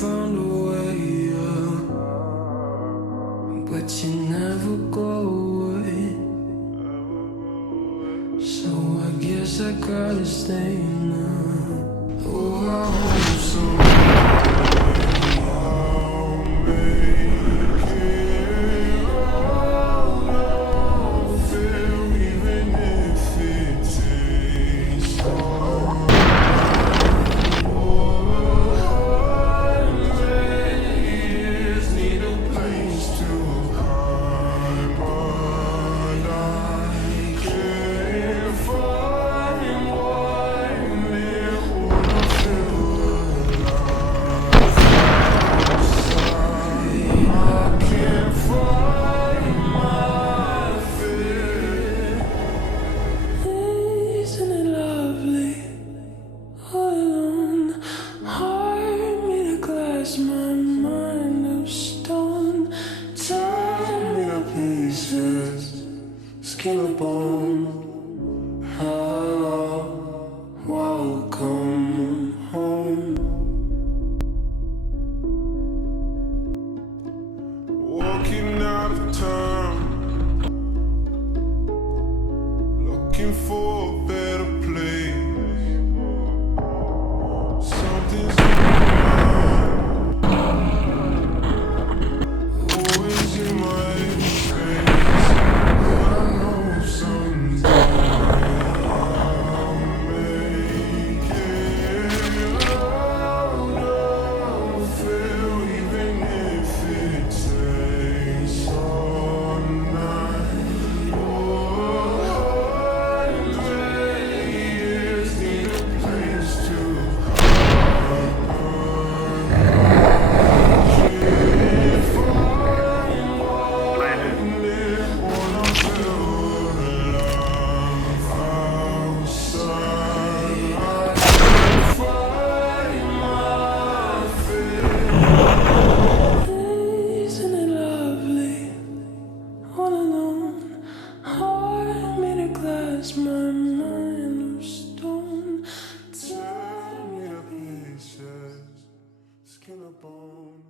found a way, yeah. But you never go away. So I guess I gotta stay now. Oh, I hope so. My mind of stone, turn me to pieces, skin and bone. Hello, welcome home. Walking out of town, looking for a better place. Something's my mind of stone, turn me to pieces, skin and bone.